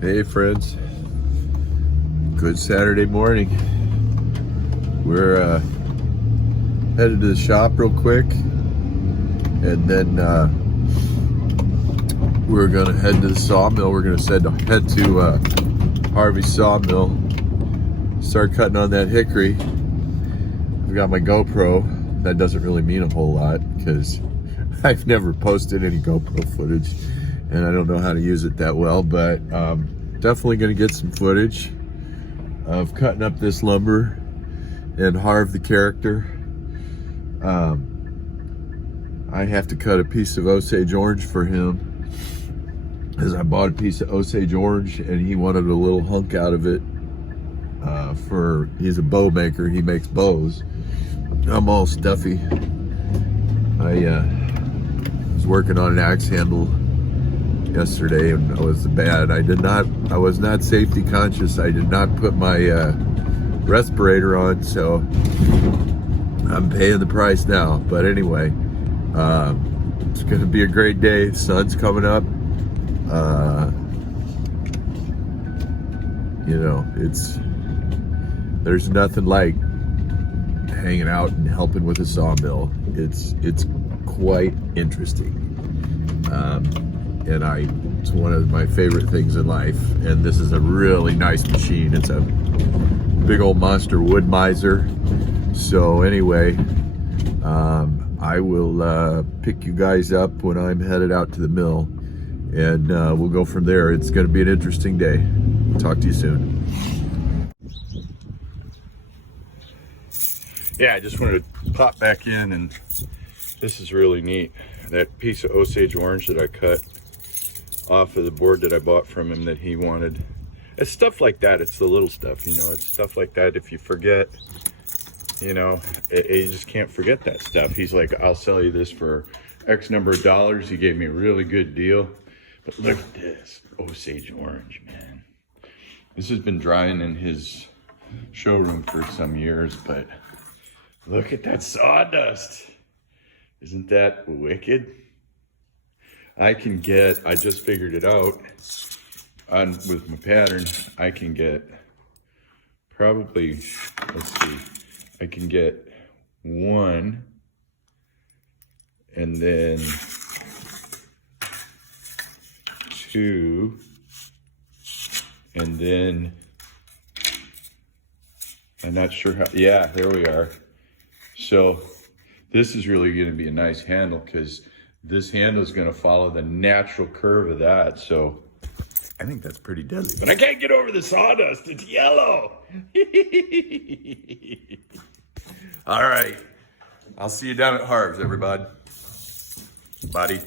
Hey friends, good Saturday morning. We're headed to the shop real quick, and then we're gonna head to the sawmill. We're gonna head to Harvey's sawmill, start cutting on that hickory. I've got my GoPro. That doesn't really mean a whole lot because I've never posted any GoPro footage and I don't know how to use it that well, but definitely gonna get some footage of cutting up this lumber and Harv the character. I have to cut a piece of Osage orange for him because I bought a piece of Osage orange and he wanted a little hunk out of it. He's a bow maker, he makes bows. I'm all stuffy. I was working on an axe handle yesterday and I was bad. I was not safety conscious. I did not put my respirator on, so I'm paying the price now. But anyway, it's gonna be a great day. The sun's coming up. You know, there's nothing like hanging out and helping with a sawmill. It's quite interesting. And it's one of my favorite things in life. And this is a really nice machine. It's a big old monster wood miser. So anyway, I will pick you guys up when I'm headed out to the mill, and we'll go from there. It's going to be an interesting day. Talk to you soon. Yeah, I just wanted to pop back in, and this is really neat. That piece of Osage orange that I cut off of the board that I bought from him that he wanted. It's stuff like that. It's the little stuff, you know. It's stuff like that. If you forget, you know, you just can't forget that stuff. He's like, I'll sell you this for X number of dollars. He gave me a really good deal. But look at this Osage orange, man. This has been drying in his showroom for some years, but look at that sawdust. Isn't that wicked? I just figured it out with my pattern. I can get probably, let's see, I can get one, and then two, and then I'm not sure how, yeah, there we are. So this is really going to be a nice handle because this handle is going to follow the natural curve of that. So I think that's pretty deadly. But I can't get over the sawdust. It's yellow. All right. I'll see you down at Harv's, everybody. Buddy.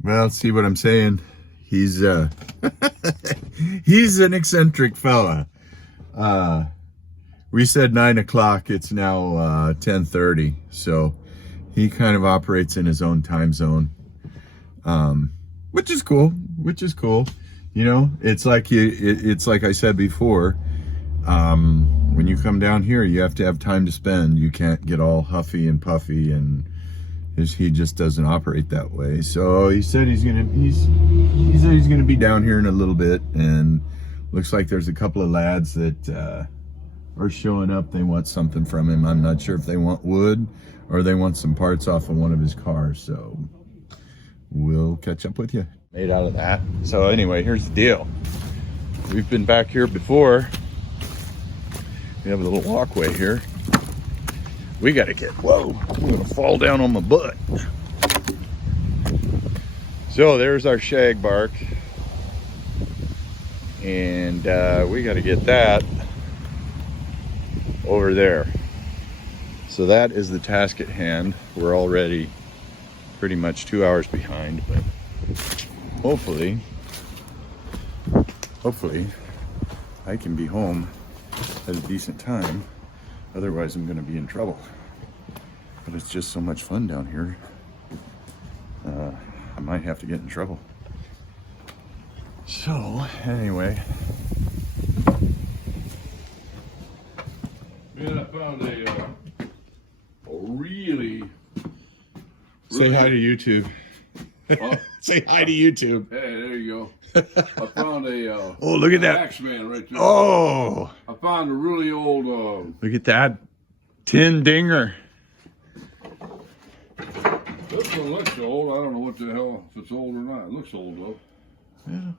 Well, see what I'm saying? He's he's an eccentric fella. We said 9 o'clock. It's now 10:30. So he kind of operates in his own time zone, which is cool. You know, it's like I said before. When you come down here, you have to have time to spend. You can't get all huffy and puffy, and he just doesn't operate that way. So he said he's gonna be down here in a little bit, and looks like there's a couple of lads that are showing up. They want something from him. I'm not sure if they want wood or they want some parts off of one of his cars. So we'll catch up with you. Made out of that. So anyway, here's the deal. We've been back here before. We have a little walkway here. We gotta get, whoa, I'm gonna fall down on my butt. So there's our shag bark. And we gotta get that over there. So that is the task at hand. We're already pretty much 2 hours behind, but hopefully I can be home at a decent time. Otherwise I'm gonna be in trouble. But it's just so much fun down here. I might have to get in trouble. So anyway, man, I found a really say hi to YouTube. Huh? Say hi to YouTube. Hey, there you go. I found a Oh, look at that. Axeman right there. Oh, I found a really old look at that tin dinger. this one looks old. I don't know what the hell, if it's old or not. It looks old though. Yeah.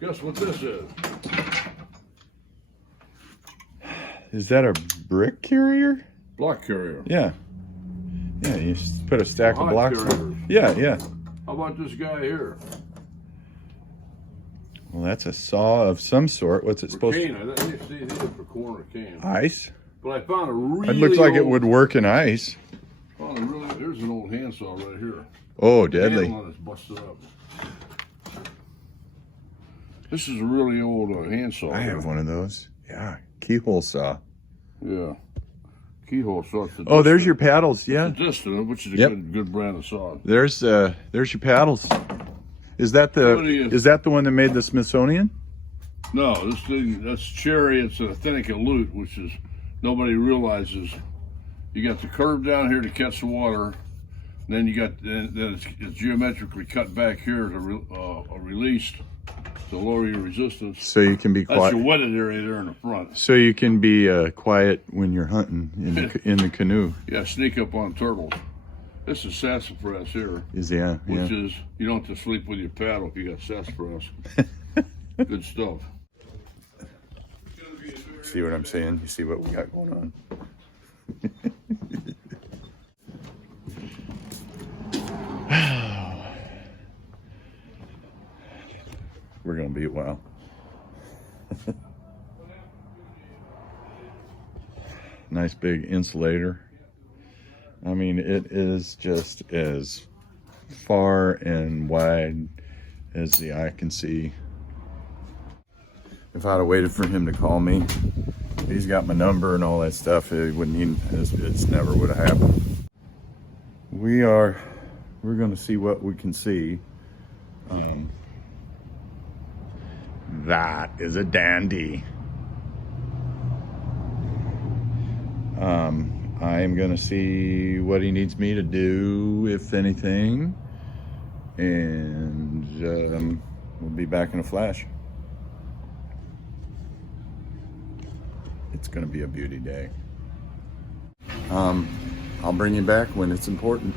Guess what this is? Is that a brick carrier? Block carrier. Yeah. Yeah, you just put a stack of blocks. Carriers. Yeah, yeah. How about this guy here? Well, that's a saw of some sort. What's it supposed cane. To? I see it for corner cane. Ice? But I found a really. It looks like old, it would work in ice. Found a really. There's an old handsaw right here. Oh, deadly. The handle on it's busted up. This is a really old handsaw. I have one of those. Yeah, keyhole saw. Yeah. Keyhole saw. Oh, there's your paddles. Yeah. It's a Distant, which is a good brand of saw. There's your paddles. Is that the one that made the Smithsonian? No, this thing, that's cherry. It's an authentic lute, which is nobody realizes. You got the curve down here to catch the water, and then you got then it's geometrically cut back here to released to lower your resistance. So you can be quiet. That's your wetted area there in the front. So you can be quiet when you're hunting in the canoe. Yeah, sneak up on turtles. This is sassafras here. Which is, you don't have to sleep with your paddle if you got sassafras. Good stuff. See what I'm saying? You see what we got going on? We're gonna be a while. Nice big insulator. I mean, it is just as far and wide as the eye can see. If I'd have waited for him to call me, he's got my number and all that stuff, it wouldn't even, it's never would have happened. We're gonna see what we can see. That is a dandy. I'm gonna see what he needs me to do, if anything, and we'll be back in a flash. It's gonna be a beauty day. I'll bring you back when it's important.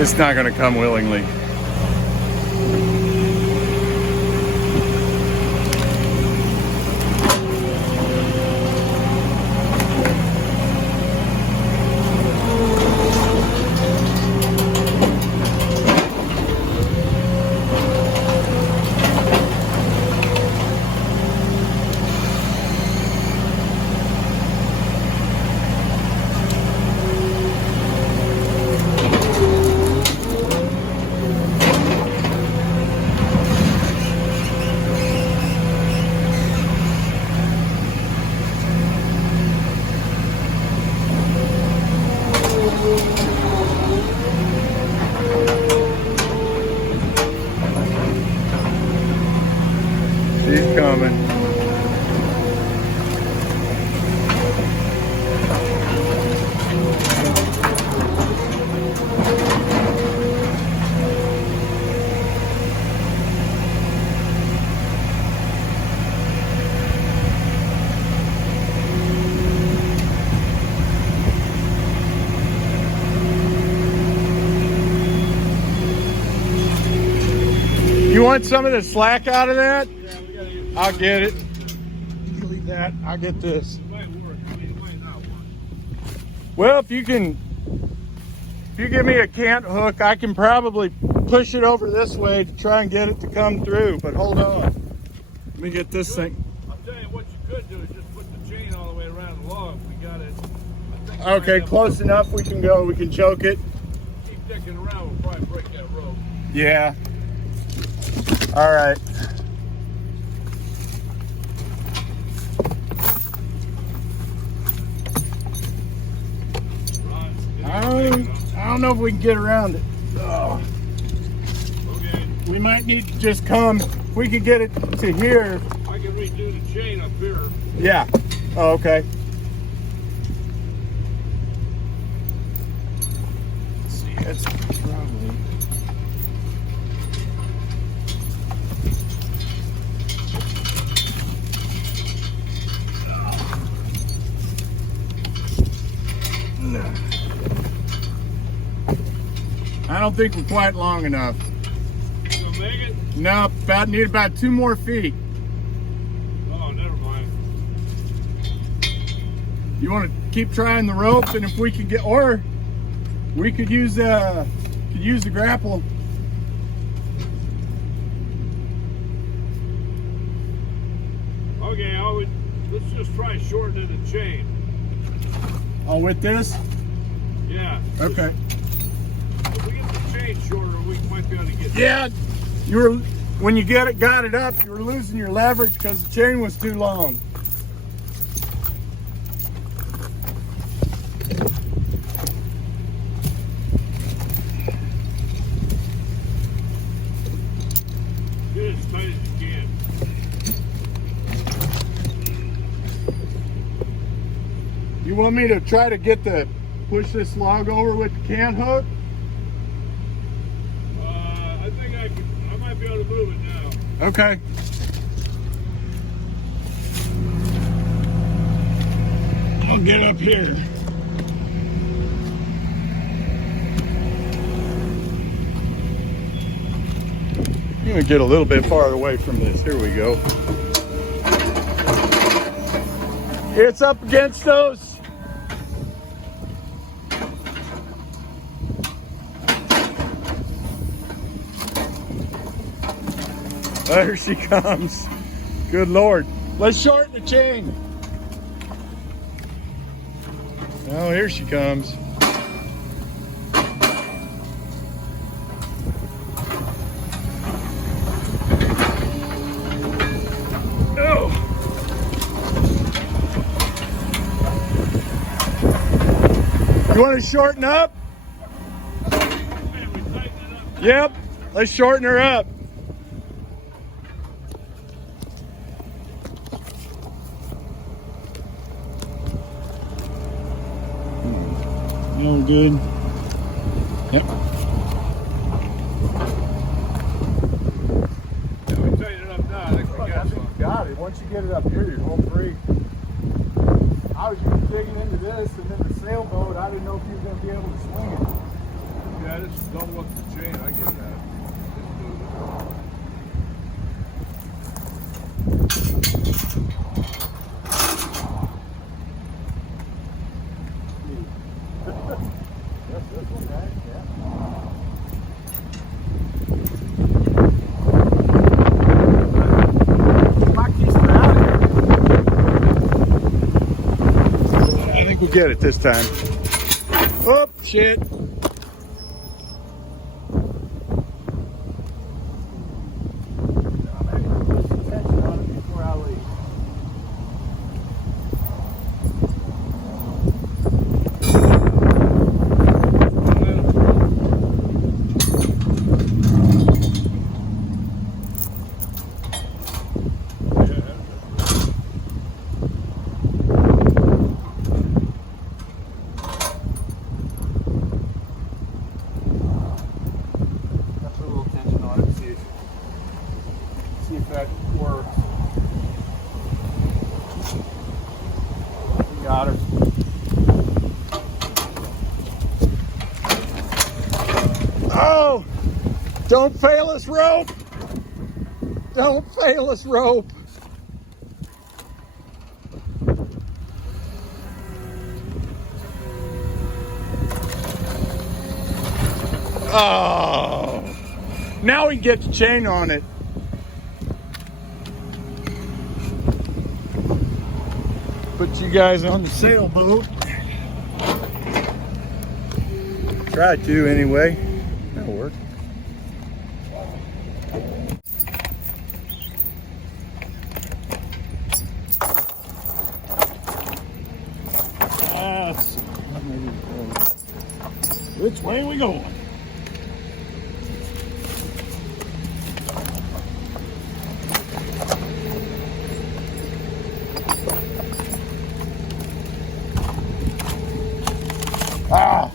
It's not going to come willingly. She's coming. You want some of the slack out of that? Yeah, we gotta use it. I'll get it. Delete that. I'll get this. It might work. I mean, it might not Well, if you give me a cant hook, I can probably push it over this way to try and get it to come through. But hold on, let me get this thing. I'll tell you what you could do is just put the chain all the way around the log. We got it. I think Okay, close enough. We can go. We can choke it. Keep dicking around. We'll probably break that rope. Yeah. All right. I don't know if we can get around it. Oh. Okay. We might need to just come. We can get it to here. I can redo the chain up here. Yeah. Oh, okay. Let's see. It's probably. I don't think we're quite long enough. You gonna make it? No, need about 2 more feet. Oh, never mind. You want to keep trying the rope, and if we could get, or we could use the grapple. Okay, let's just try shortening the chain. Oh, with this? Yeah. Okay. If we get the chain shorter, we might be able to get. Yeah, when you got it up, you were losing your leverage because the chain was too long. Get it as tight as you can. You want me to try to push this log over with the can hook? I think I might be able to move it now. Okay. I'll get up here. I'm gonna get a little bit farther away from this. Here we go. It's up against those. There she comes. Good Lord. Let's shorten the chain. Oh, here she comes. Oh. You want to shorten up? Yep. Let's shorten her up. All good. Yep. Yeah, we tighten it up now. I think we Got it. Once you get it up here, you're home free. I was just digging into this, and then the sailboat, I didn't know if you were going to be able to swing it. Yeah, just don't look at the chain. I get that. Just move it. Yes, this one, right? Yeah. I think we get it this time. Oh, shit. See if that works. We got her. Oh! Don't fail us, rope! Don't fail us, rope! Oh, now he gets chain on it. Put you guys on the sailboat. Try to anyway. That'll work. Which way are we going? Ah!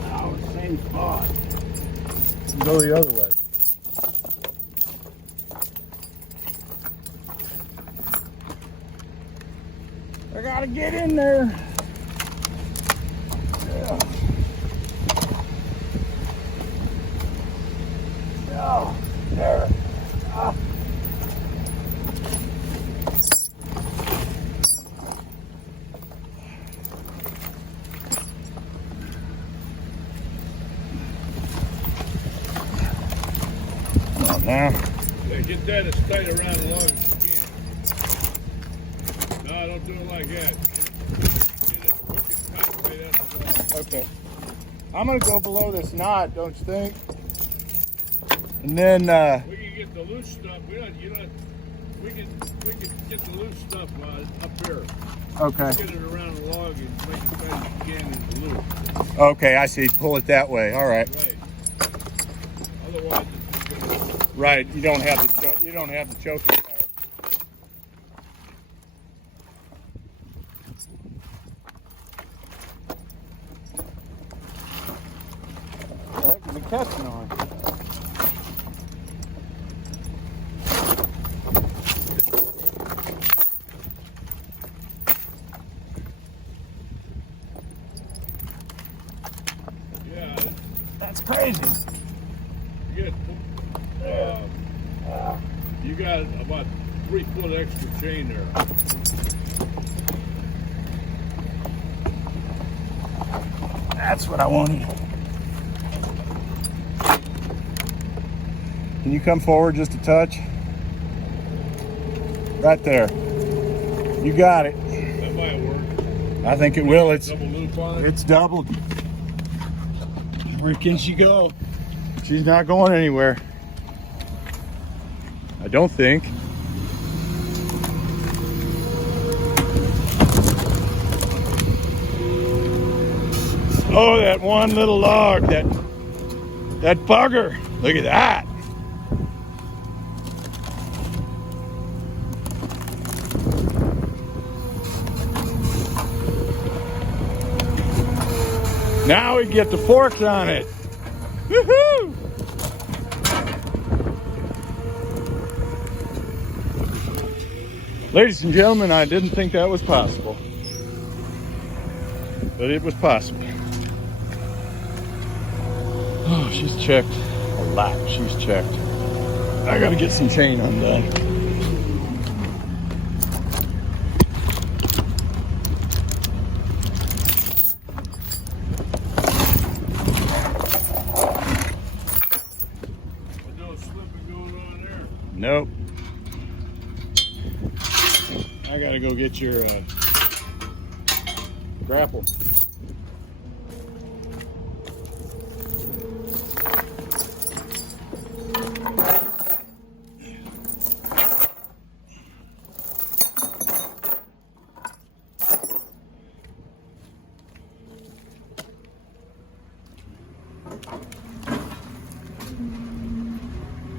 Oh, same spot. Go the other way. I gotta get in there. Yeah. Oh, there. Ah. Come on now. Yeah, get that as tight around the log as you can. No, don't do it like that. Get it tight right at the log. Okay. I'm gonna go below this knot, don't you think? And then We can get the loose stuff. We can get the loose stuff up here. okay. Get it around the log and make it tight as you can in the loop. Okay, I see. Pull it that way. All right. Right. Otherwise, it's gonna... Right. You don't have the choking power. What the heck is it catching on? Yeah, That's crazy. you got about 3 foot extra chain there. That's what I wanted. Can you come forward just a touch? Right there. You got it. That might work. I think it will. It's Double loop on it. It's doubled. Where can she go? She's not going anywhere. I don't think. Oh, that one little log, that bugger. Look at that. Now we get the forks on it. Woohoo! Ladies and gentlemen, I didn't think that was possible. But it was possible. Oh, she's checked a lot. She's checked. I gotta get some chain undone. Nope. I gotta go get your grapple.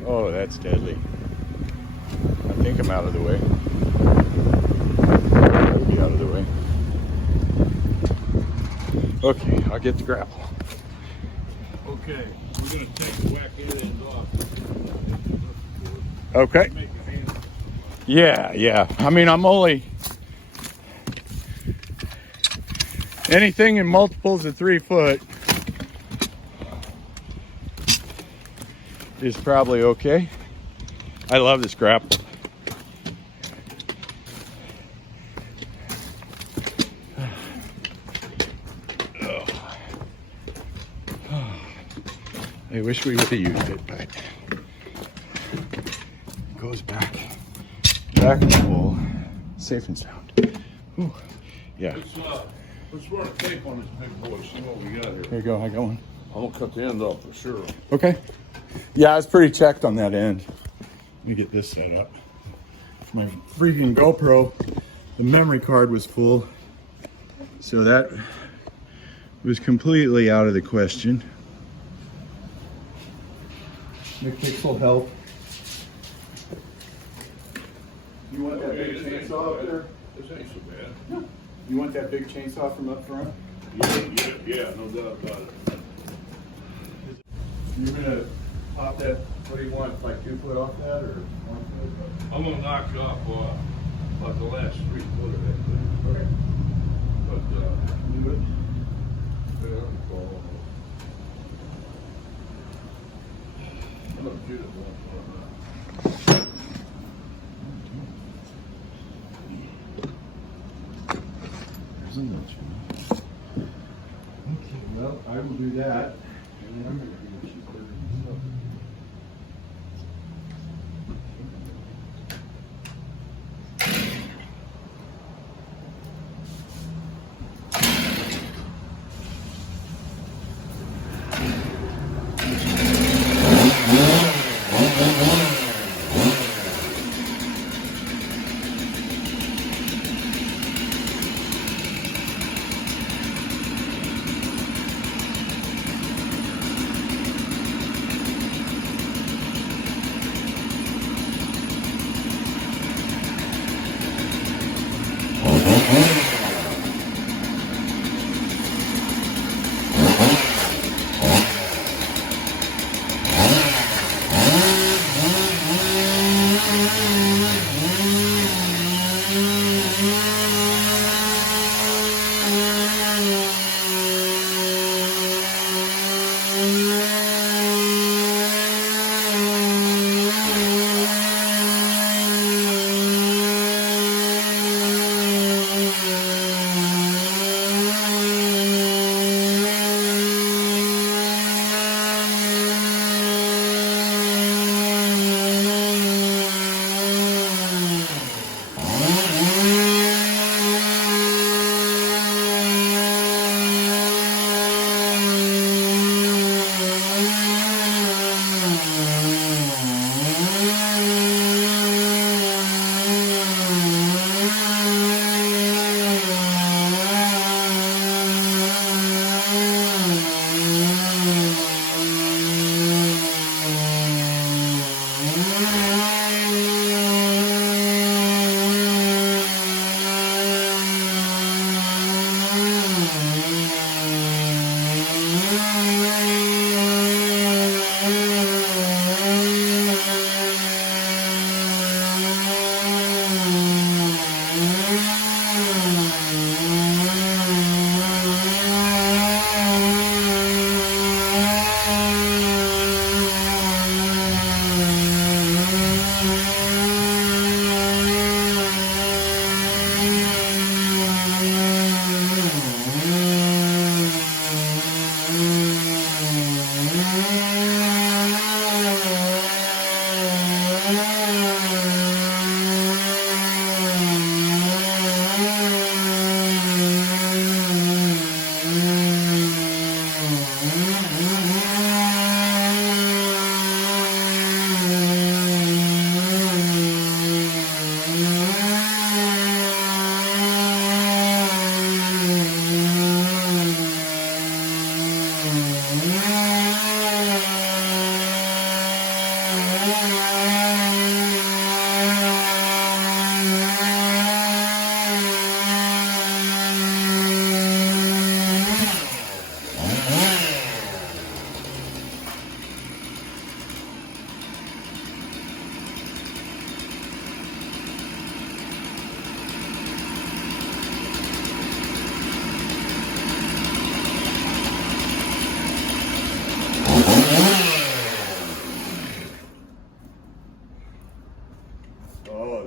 Oh, that's deadly. I think I'm out of the way. I'll be out of the way. Okay, I'll get the grapple. Okay, we're gonna take the whack end off. Okay. Make your hand. Yeah. I mean, I'm only anything in multiples of 3 foot is probably okay. I love this grapple. I wish we would have used it, but it goes back in the hole, safe and sound. Ooh. Yeah. Let's run a tape on this big boy, see what we got here. Here you go, I got one. I'm gonna cut the end off for sure. Okay. Yeah, I was pretty checked on that end. Let me get this set up. My freaking GoPro, the memory card was full, so that was completely out of the question. McPixel help. You want that big chainsaw up there? This ain't so bad. You want that big chainsaw from up front? Yeah, no doubt about it. You're gonna pop that, what do you want, like 2 foot off that or 1 foot? I'm gonna knock off about the last 3 foot of it. Okay. But Do it. yeah, I'm gonna get it one. There's a notch. Okay, well, I will do that. And then I'm gonna do what you put in.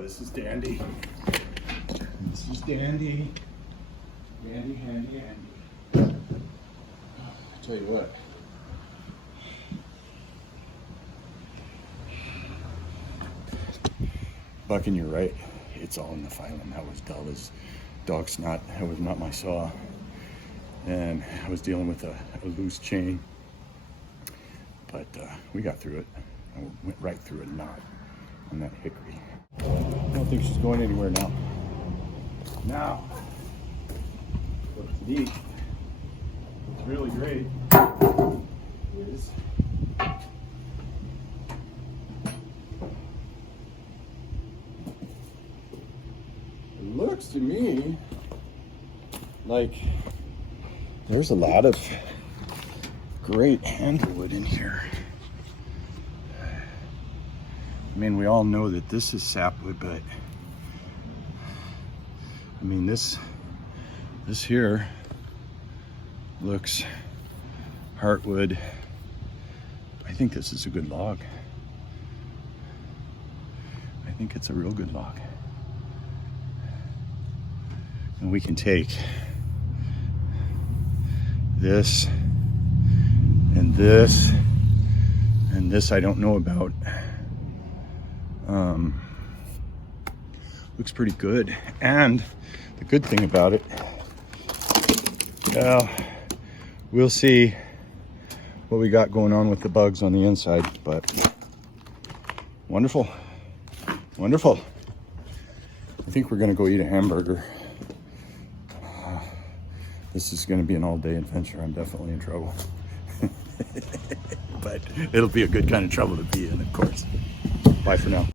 This is dandy. This is dandy. Dandy, handy, handy. I tell you what. Bucking, you're right. It's all in the phylum. That was dull as dog snot. That was not my saw. And I was dealing with a loose chain. But we got through it. I went right through a knot on that hickory. I don't think she's going anywhere now. Now, what's neat, what's really great is it looks to me like there's a lot of great handlewood in here. I mean, we all know that this is sapwood, but I mean, this here looks heartwood. I think this is a good log. I think it's a real good log. And we can take this and this and this I don't know about. Looks pretty good. And the good thing about it, well, we'll see what we got going on with the bugs on the inside, but wonderful, wonderful. I think we're gonna go eat a hamburger. This is gonna be an all-day adventure. I'm definitely in trouble. But it'll be a good kind of trouble to be in, of course. Bye for now.